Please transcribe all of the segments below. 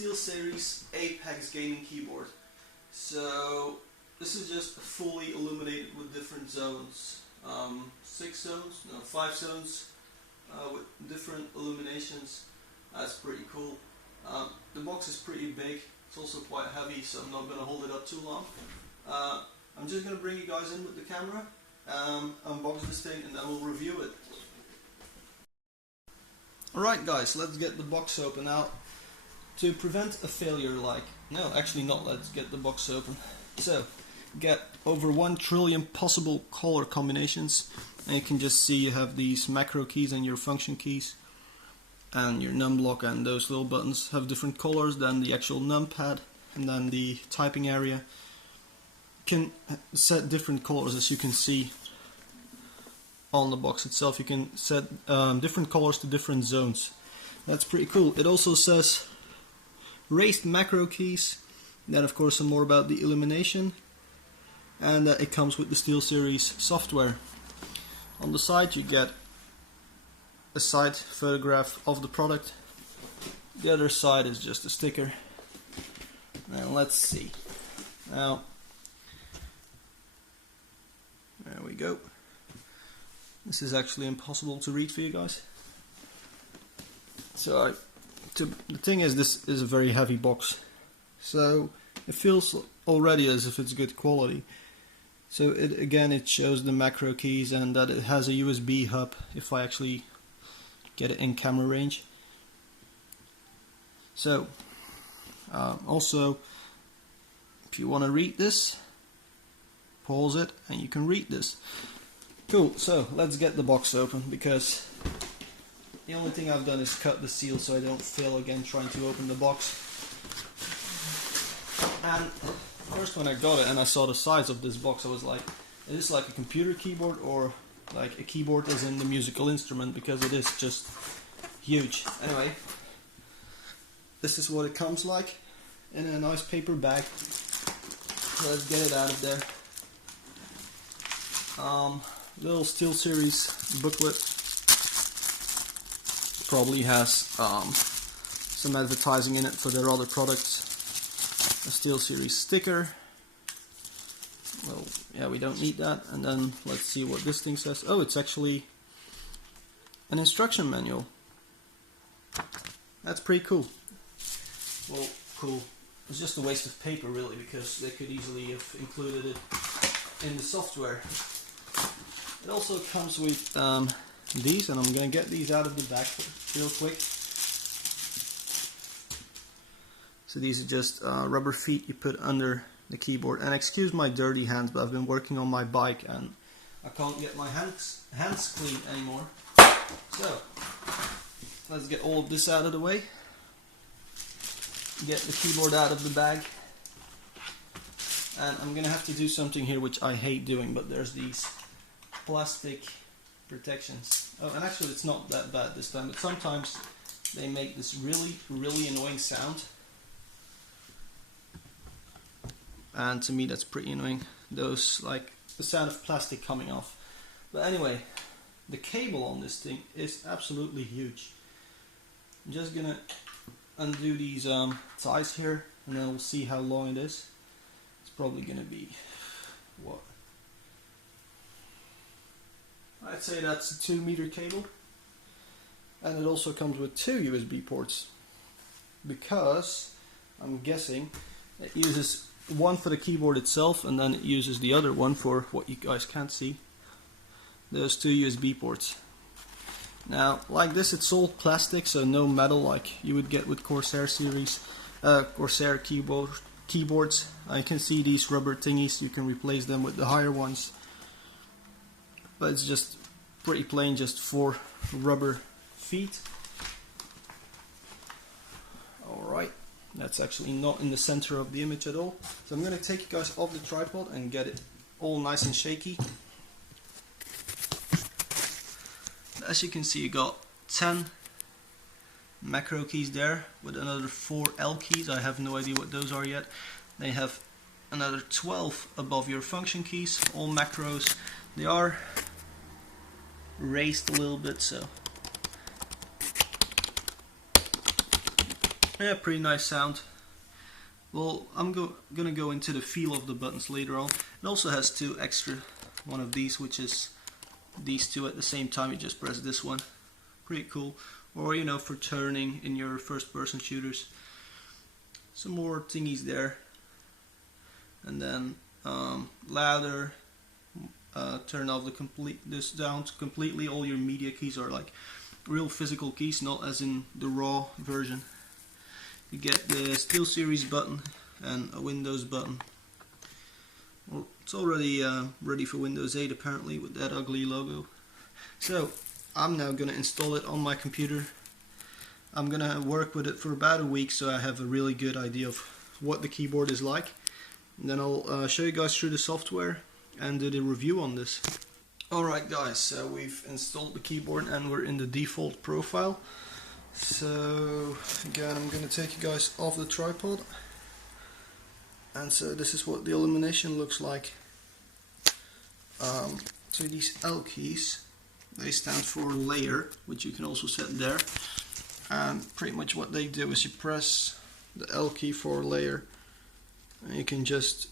Steelseries Apex Gaming keyboard. So this is just fully illuminated with different zones, 5 zones with different illuminations. That's pretty cool. The box is pretty big. It's also quite heavy, so I'm not going to hold it up too long. I'm just going to bring you guys in with the camera, unbox this thing, and then we'll review it. Alright guys, let's get the box open now. To prevent a failure let's get the box open. So, get over 1 trillion possible color combinations, and you can just see you have these macro keys and your function keys, and your num block, and those little buttons have different colors than the actual numpad, and then the typing area can set different colors, as you can see on the box itself. You can set different colors to different zones. That's pretty cool. It also says raised macro keys, then of course some more about the illumination, and it comes with the Steelseries software. On the side you get a side photograph of the product. The other side is just a sticker. Now let's see. Now there we go. This is actually impossible to read for you guys. So the thing is, this is a very heavy box, so it feels already as if it's good quality. So it shows the macro keys, and that it has a USB hub if I actually get it in camera range. So also, if you want to read this, pause it and you can read this. Cool, so let's get the box open, because the only thing I've done is cut the seal so I don't fail again trying to open the box. And first when I got it and I saw the size of this box, I was like, is this like a computer keyboard or like a keyboard as in the musical instrument, because it is just huge. Anyway, this is what it comes like in a nice paper bag. So let's get it out of there. Little Steelseries booklet. Probably has some advertising in it for their other products. A Steelseries sticker. Well, yeah, we don't need that. And then let's see what this thing says. Oh, it's actually an instruction manual. That's pretty cool. Well, cool. It's just a waste of paper really, because they could easily have included it in the software. It also comes with these, and I'm going to get these out of the bag real quick. So these are just rubber feet you put under the keyboard. And excuse my dirty hands, but I've been working on my bike and I can't get my hands clean anymore. So let's get all of this out of the way. Get the keyboard out of the bag. And I'm going to have to do something here which I hate doing, but there's these plastic protections. Oh, and actually it's not that bad this time, but sometimes they make this really annoying sound. And to me that's pretty annoying. Those, like the sound of plastic coming off. But anyway, the cable on this thing is absolutely huge. I'm just gonna undo these ties here, and then we'll see how long it is. It's probably gonna be, what? I'd say that's a 2-meter cable. And it also comes with 2 USB ports, because I'm guessing it uses one for the keyboard itself, and then it uses the other one for what you guys can't see. Those 2 USB ports. Now, like this, it's all plastic, so no metal like you would get with Corsair keyboards. I can see these rubber thingies, you can replace them with the higher ones. But it's just pretty plain, just 4 rubber feet. Alright, that's actually not in the center of the image at all. So I'm going to take you guys off the tripod and get it all nice and shaky. As you can see, you got 10 macro keys there with another 4 L keys. I have no idea what those are yet. They have another 12 above your function keys, all macros. They are raised a little bit, so Yeah, pretty nice sound. Well, I'm gonna go into the feel of the buttons later on. It also has two extra, one of these, which is these two at the same time. You just press this one. Pretty cool. Or, you know, for turning in your first-person shooters. Some more thingies there. And then louder. Turn off this down to completely. All your media keys are like real physical keys, not as in the raw version. You get the Steelseries button and a Windows button. Well, it's already ready for Windows 8 apparently with that ugly logo. So I'm now going to install it on my computer. I'm going to work with it for about a week so I have a really good idea of what the keyboard is like. And then I'll show you guys through the software and do the review on this. Alright guys, so we've installed the keyboard and we're in the default profile. So again, I'm going to take you guys off the tripod, and so this is what the illumination looks like. So these L keys, they stand for layer, which you can also set there, and pretty much what they do is you press the L key for layer and you can just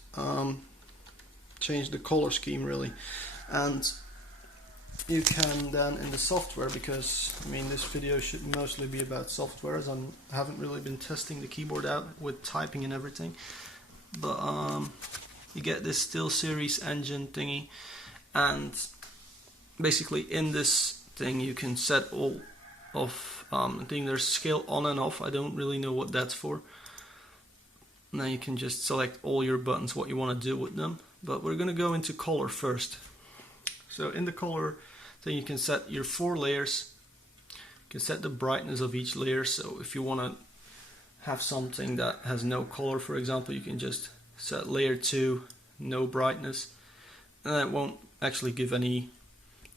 change the color scheme really. And you can then in the software, because I mean this video should mostly be about software as I haven't really been testing the keyboard out with typing and everything, but you get this Steelseries engine thingy, and basically in this thing you can set all of I think there's scale on and off. I don't really know what that's for. Now you can just select all your buttons, what you want to do with them, but we're gonna go into color first. So in the color thing you can set your 4 layers. You can set the brightness of each layer, so if you want to have something that has no color, for example, you can just set layer 2 no brightness, and that won't actually give any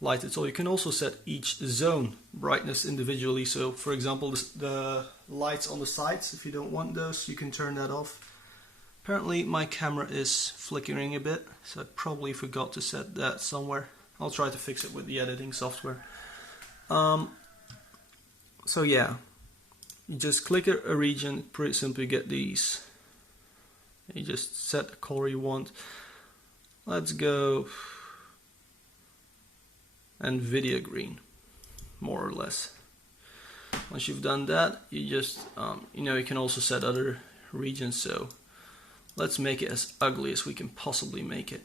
light at all. You can also set each zone brightness individually, so for example the lights on the sides, if you don't want those, you can turn that off. Apparently my camera is flickering a bit, so I probably forgot to set that somewhere. I'll try to fix it with the editing software. So yeah, you just click a region, pretty simply get these. You just set the color you want. Let's go NVIDIA green, more or less. Once you've done that, you just, you know, you can also set other regions, so let's make it as ugly as we can possibly make it.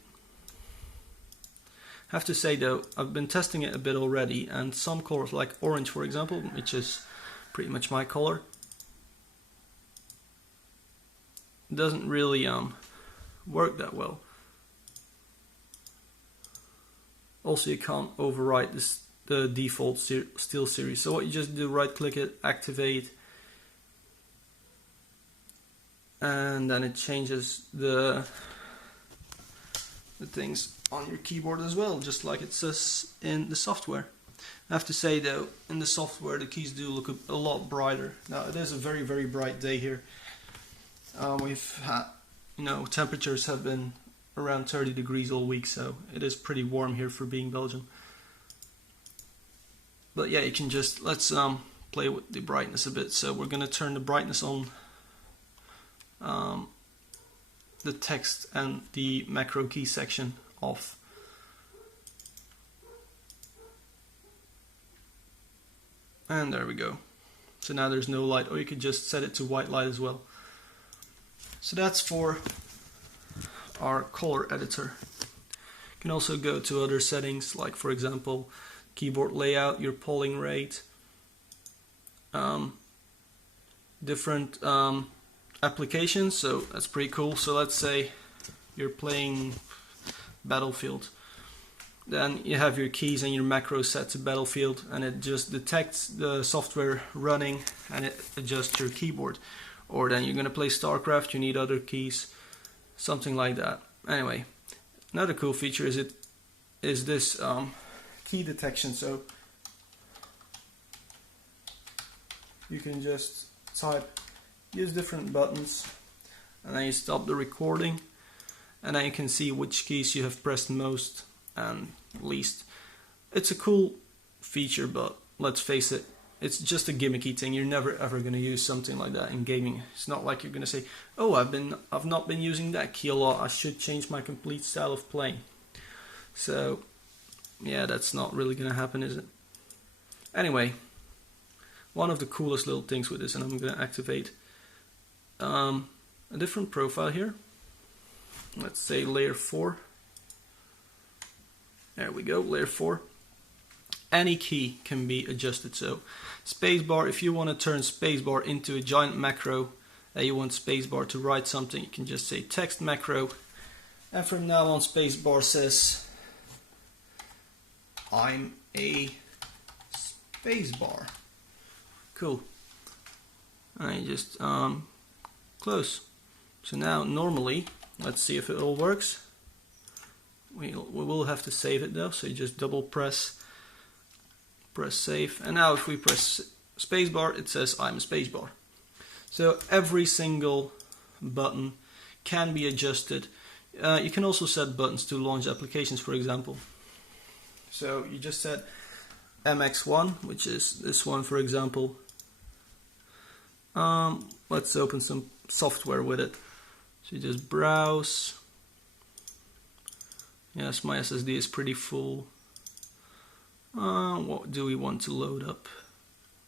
I have to say though, I've been testing it a bit already, and some colors like orange for example, which is pretty much my color, doesn't really work that well. Also you can't override the default Steelseries, so what you just do, right click it, activate, and then it changes the things on your keyboard as well, just like it says in the software. I have to say though, in the software the keys do look a lot brighter. Now it is a very very bright day here. We've had, you know, temperatures have been around 30 degrees all week, so it is pretty warm here for being Belgium. But yeah, you can just, let's play with the brightness a bit. So we're going to turn the brightness on the text and the macro key section off. And there we go. So now there's no light, or you could just set it to white light as well. So that's for our color editor. You can also go to other settings, like for example keyboard layout, your polling rate, different applications, so that's pretty cool. So let's say you're playing Battlefield, then you have your keys and your macros set to Battlefield, and it just detects the software running and it adjusts your keyboard. Or then you're going to play StarCraft, you need other keys, something like that. Anyway, another cool feature is this key detection. So you can just type, use different buttons, and then you stop the recording, and then you can see which keys you have pressed most and least. It's a cool feature, but let's face it, it's just a gimmicky thing. You're never ever going to use something like that in gaming. It's not like you're going to say, oh, I've not been using that key a lot, I should change my complete style of playing. So yeah, that's not really going to happen, is it? Anyway, one of the coolest little things with this, and I'm going to activate a different profile here. Let's say layer 4. There we go, layer 4. Any key can be adjusted. So spacebar, if you want to turn spacebar into a giant macro, you want spacebar to write something, you can just say text macro, and from now on spacebar says I'm a spacebar. Cool. And you just close. So now normally, let's see if it all works. We will have to save it though, so you just double press save, and now if we press spacebar, it says I'm a spacebar. So every single button can be adjusted. You can also set buttons to launch applications, for example. So you just set MX1, which is this one, for example. Let's open some software with it. So you just browse. Yes, my SSD is pretty full. What do we want to load up?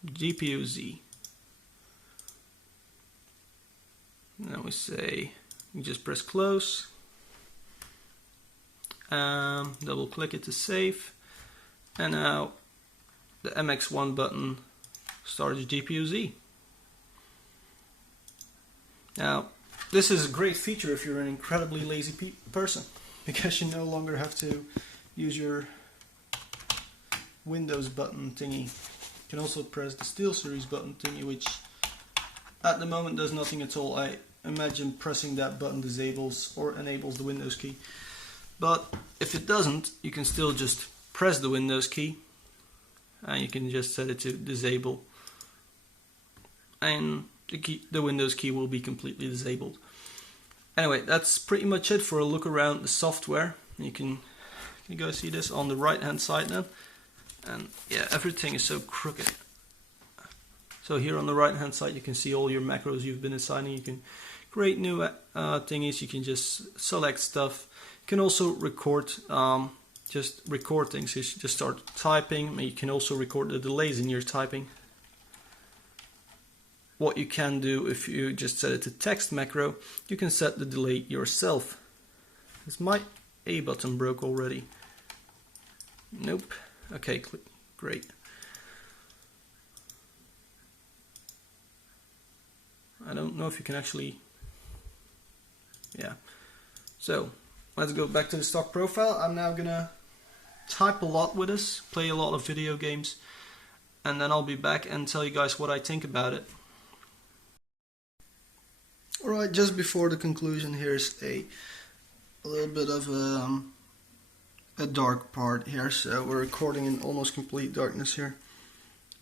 GPU Z. Now we say, you just press close. Double click it to save. And now the MX1 button starts GPU Z. Now, this is a great feature if you're an incredibly lazy person, because you no longer have to use your Windows button thingy. You can also press the Steelseries button thingy, which at the moment does nothing at all. I imagine pressing that button disables or enables the Windows key. But if it doesn't, you can still just press the Windows key and you can just set it to disable, and the Windows key will be completely disabled. Anyway, that's pretty much it for a look around the software. Can you guys see this on the right hand side now? And yeah, everything is so crooked. So here on the right hand side you can see all your macros you've been assigning. You can create new thingies, you can just select stuff. You can also record, just record things. You just start typing. You can also record the delays in your typing. What you can do, if you just set it to text macro, you can set the delay yourself. Is my A button broke already? Nope. Okay, great. I don't know if you can actually... Yeah. So, let's go back to the stock profile. I'm now gonna type a lot with this, play a lot of video games, and then I'll be back and tell you guys what I think about it. Alright, just before the conclusion, here's a little bit of a dark part here. So we're recording in almost complete darkness here,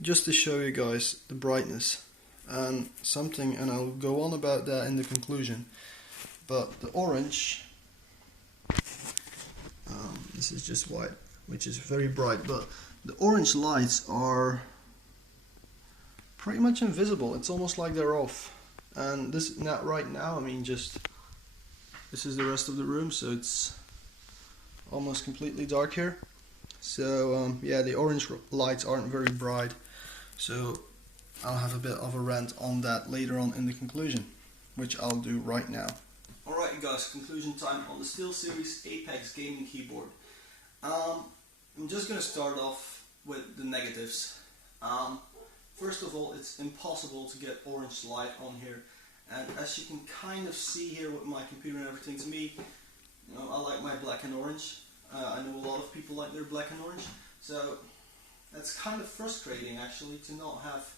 just to show you guys the brightness and something, and I'll go on about that in the conclusion. But the orange, this is just white, which is very bright, but the orange lights are pretty much invisible. It's almost like they're off. And this, not right now, I mean, just this is the rest of the room, so it's almost completely dark here. So yeah, the orange lights aren't very bright, so I'll have a bit of a rant on that later on in the conclusion, which I'll do right now. Alright you guys, conclusion time on the Steelseries Apex Gaming keyboard. I'm just going to start off with the negatives. First of all, it's impossible to get orange light on here, and as you can kind of see here with my computer and everything, to me, you know, I like my black and orange. I know a lot of people like their black and orange, so that's kind of frustrating actually to not have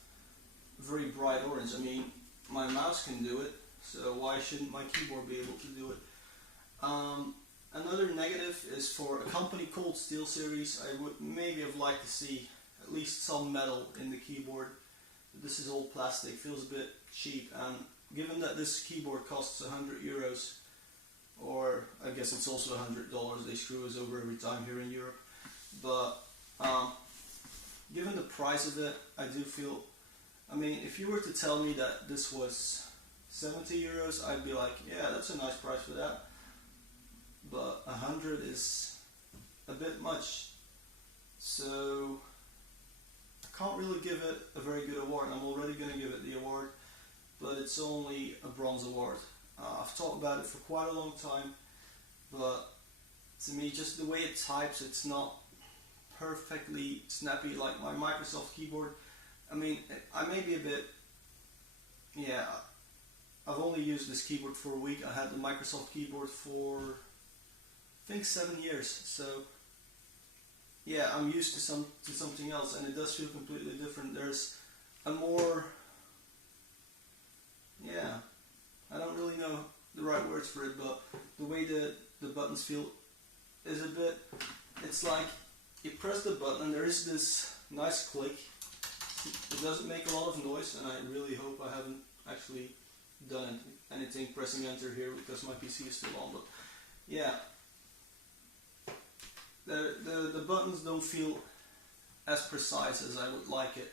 very bright orange. I mean, my mouse can do it, so why shouldn't my keyboard be able to do it? Another negative is for a company called Steelseries. I would maybe have liked to see at least some metal in the keyboard. This is all plastic, feels a bit cheap, and given that this keyboard costs €100, or I guess it's also $100, they screw us over every time here in Europe. But given the price of it, I do feel, I mean, if you were to tell me that this was 70 euros, I'd be like, yeah, that's a nice price for that. But 100 is a bit much. So I can't really give it a very good award. I'm already going to give it the award, but it's only a bronze award. I've talked about it for quite a long time, but to me, just the way it types, it's not perfectly snappy like my Microsoft keyboard. I mean, I may be a bit, yeah, I've only used this keyboard for a week. I had the Microsoft keyboard for, I think, 7 years. So, yeah, I'm used to something else, and it does feel completely different. There's a more, yeah, I don't really know the right words for it, but the way the buttons feel is a bit, it's like you press the button and there is this nice click. It doesn't make a lot of noise, and I really hope I haven't actually done anything pressing enter here because my PC is still on, but yeah, the buttons don't feel as precise as I would like it.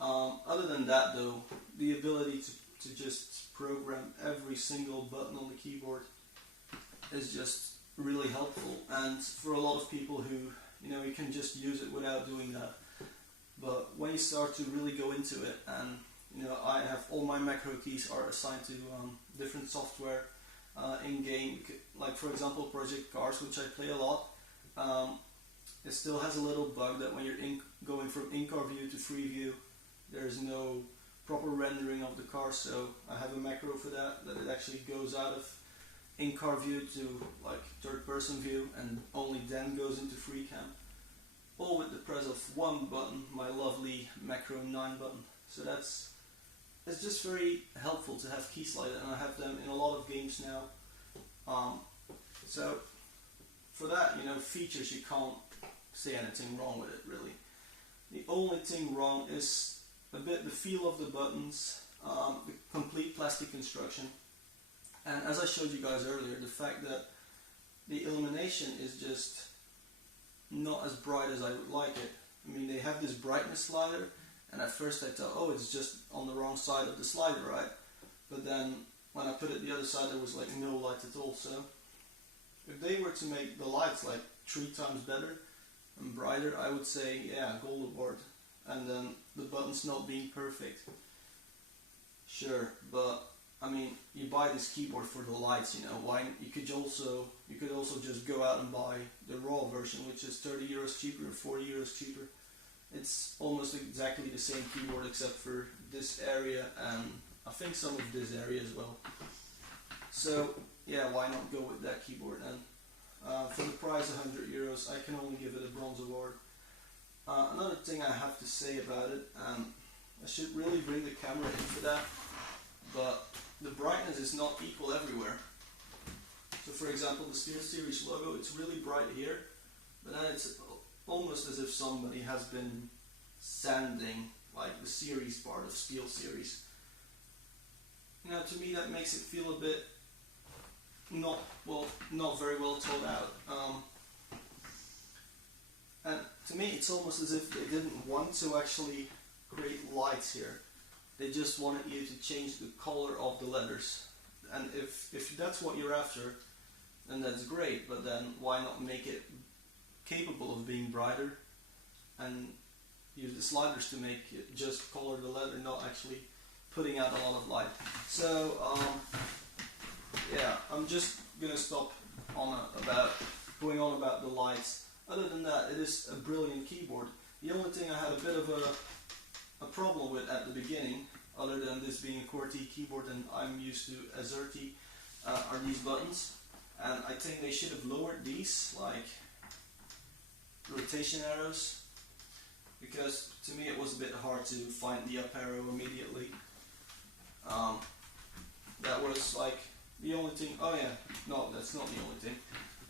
Other than that though, the ability to just program every single button on the keyboard is just really helpful, and for a lot of people who, you know, you can just use it without doing that. But when you start to really go into it, and you know, I have all my macro keys are assigned to different software in game, like for example Project Cars, which I play a lot. It still has a little bug that when you're going from in-car view to free view, there's no proper rendering of the car, so I have a macro for that it actually goes out of in-car view to like third-person view and only then goes into free cam. All with the press of one button, my lovely macro 9 button. So it's just very helpful to have keys like that, and I have them in a lot of games now. So for that, you know, features, you can't say anything wrong with it really. The only thing wrong is a bit the feel of the buttons, the complete plastic construction, and as I showed you guys earlier, the fact that the illumination is just not as bright as I would like it. I mean, they have this brightness slider, and at first I thought, oh, it's just on the wrong side of the slider, right? But then when I put it the other side, there was like no light at all. So if they were to make the lights like 3 times better and brighter, I would say, yeah, gold award. And then the buttons not being perfect, sure, but I mean, you buy this keyboard for the lights, you know. Why you could also just go out and buy the raw version, which is 30 euros cheaper or 40 euros cheaper. It's almost exactly the same keyboard except for this area and I think some of this area as well. So yeah, why not go with that keyboard then? For the price of 100 euros, I can only give it a bronze award. Another thing I have to say about it, I should really bring the camera in for that, but the brightness is not equal everywhere. So for example, the Steelseries logo, it's really bright here, but then it's almost as if somebody has been sanding like the series part of Steelseries. You know, to me that makes it feel a bit not very well thought out. And to me it's almost as if they didn't want to actually create lights here. They just wanted you to change the color of the letters. And if that's what you're after, then that's great, but then why not make it capable of being brighter and use the sliders to make it just color the letter, not actually putting out a lot of light. So yeah, I'm just gonna stop going on about the lights. Other than that, it is a brilliant keyboard. The only thing I had a bit of a problem with at the beginning, other than this being a QWERTY keyboard and I'm used to AZERTY, are these buttons. And I think they should have lowered these, like rotation arrows, because to me it was a bit hard to find the up arrow immediately. That was like the only thing. Oh yeah, no, that's not the only thing.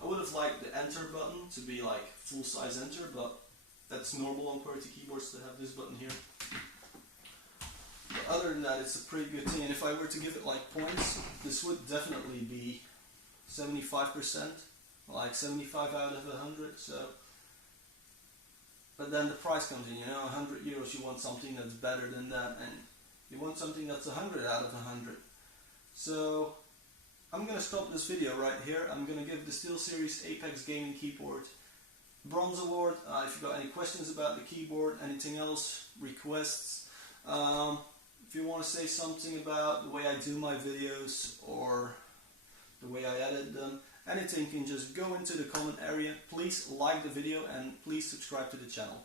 I would have liked the enter button to be like full size enter, but that's normal on QWERTY keyboards to have this button here. But other than that, it's a pretty good thing, and if I were to give it like points, this would definitely be 75%, like 75 out of 100, so but then the price comes in, you know, 100 euros, you want something that's better than that, and you want something that's 100 out of 100. So I'm gonna stop this video right here. I'm gonna give the Steelseries Apex Gaming keyboard Bronze Award. If you've got any questions about the keyboard, anything else, requests, if you want to say something about the way I do my videos or the way I edit them, anything, can just go into the comment area. Please like the video and please subscribe to the channel.